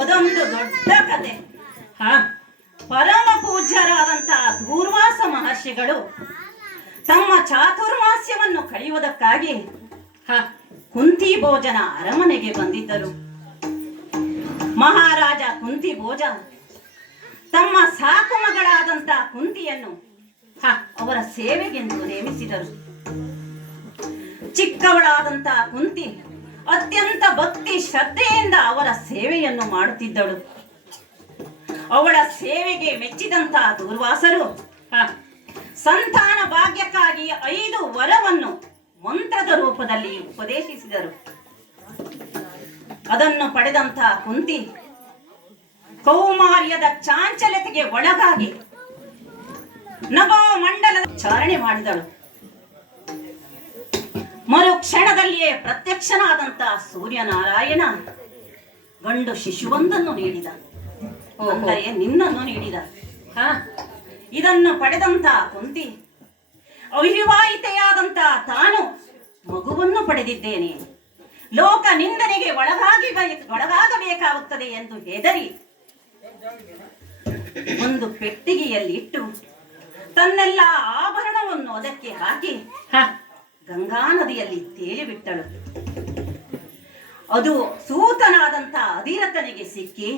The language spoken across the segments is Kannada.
ಅದೊಂದು ದೊಡ್ಡ ಕತೆ. ಹಾ? ಪರಮ ಪೂಜ್ಯರಾದಂತಹ ದೂರ್ವಾಸ ಮಹರ್ಷಿಗಳು ತಮ್ಮ ಚಾತುರ್ಮಾಸ್ಯವನ್ನು ಕಳೆಯುವುದಕ್ಕಾಗಿ ಕುಂತಿ ಭೋಜನ ಅರಮನೆಗೆ ಬಂದಿದ್ದರು. ಮಹಾರಾಜ ಕುಂತಿ ಭೋಜ ತಮ್ಮ ಸಾಕು ಮಗಳಾದಂತ ಕುಂತಿಯನ್ನು ಅವರ ಸೇವೆಗೆಂದು ನೇಮಿಸಿದರು. ಚಿಕ್ಕವಳಾದಂತ ಕುಂತಿ ಅತ್ಯಂತ ಭಕ್ತಿ ಶ್ರದ್ಧೆಯಿಂದ ಅವರ ಸೇವೆಯನ್ನು ಮಾಡುತ್ತಿದ್ದಳು. ಅವಳ ಸೇವೆಗೆ ಮೆಚ್ಚಿದಂತ ದುರ್ವಾಸರು ಸಂತಾನ ಭಾಗ್ಯಕ್ಕಾಗಿ ಐದು ವರವನ್ನು ಮಂತ್ರದ ರೂಪದಲ್ಲಿ ಉಪದೇಶಿಸಿದರು. ಅದನ್ನು ಪಡೆದಂತ ಕುಂತಿ ಕೌಮಾರ್ಯದ ಚಾಂಚಲ್ಯತೆಗೆ ಒಳಗಾಗಿ ನವಮಂಡಲ ಚಾರಣೆ ಮಾಡಿದಳು. ಮರು ಕ್ಷಣದಲ್ಲಿಯೇ ಪ್ರತ್ಯಕ್ಷನಾದಂತ ಸೂರ್ಯನಾರಾಯಣ ಗಂಡು ಶಿಶುವೊಂದನ್ನು ನೀಡಿದ. ನಿನ್ನನ್ನು ನೀಡಿದ. ಹಾ. ಇದನ್ನು ಪಡೆದಂತ ಕುಂತಿ ಅವಿವಾಹಿತೆಯಾದಂತ ತಾನು ಮಗುವನ್ನು ಪಡೆದಿದ್ದೇನೆ. ಲೋಕ ನಿಂದನೆಗೆ ಒಳಗಾಗಿ ಒಳಗಾಗಬೇಕಾಗುತ್ತದೆ ಎಂದು ಹೆದರಿ ಒಂದು ಪೆಟ್ಟಿಗೆಯಲ್ಲಿ ಇಟ್ಟು ತನ್ನೆಲ್ಲ ಆಭರಣವನ್ನು ಅದಕ್ಕೆ ಹಾಕಿ ಹಾ. ಗಂಗಾ ನದಿಯಲ್ಲಿ ತೇಲಿಬಿಟ್ಟಳು. ಅದು ಸೂತನಾದಂತ ಅಧಿರಥನಿಗೆ ಸಿಕ್ಕಿ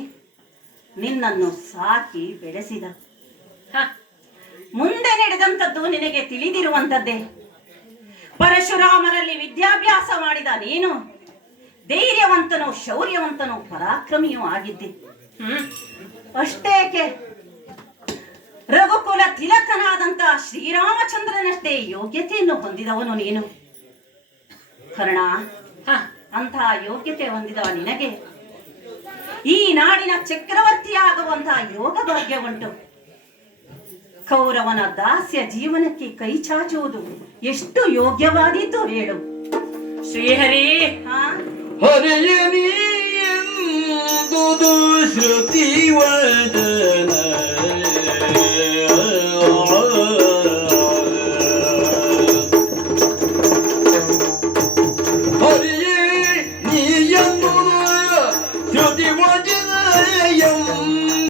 ನಿನ್ನನ್ನು ಸಾಕಿ ಬೆಳೆಸಿದ. ಹಾ. ಮುಂದೆ ನಡೆದಂಥದ್ದು ನಿನಗೆ ತಿಳಿದಿರುವಂಥದ್ದೇ. ಪರಶುರಾಮರಲ್ಲಿ ವಿದ್ಯಾಭ್ಯಾಸ ಮಾಡಿದ ನೀನು ಧೈರ್ಯವಂತನು ಶೌರ್ಯವಂತನು ಪರಾಕ್ರಮಿಯೂ ಆಗಿದ್ದೆ. ಹ್ಮ್? ಅಷ್ಟೇಕೆ? ರಘುಕುಲ ತಿಲಕನಾದಂತ ಶ್ರೀರಾಮಚಂದ್ರನಷ್ಟೇ ಯೋಗ್ಯತೆಯನ್ನು ಹೊಂದಿದವನು ನೀನು. ಕರ್ಣ ಹಾ. ಅಂತಹ ಯೋಗ್ಯತೆ ಹೊಂದಿದವ ನಿನಗೆ ಈ ನಾಡಿನ ಚಕ್ರವರ್ತಿಯಾಗುವಂತಹ ಯೋಗ ಭಾಗ್ಯ ಉಂಟು. ಕೌರವನ ದಾಸ್ಯ ಜೀವನಕ್ಕೆ ಕೈ ಚಾಚುವುದು ಎಷ್ಟು ಯೋಗ್ಯವಾದೀತು ಹೇಳು. ಶ್ರೀಹರಿ ಹಾ? ಶ್ರುತಿ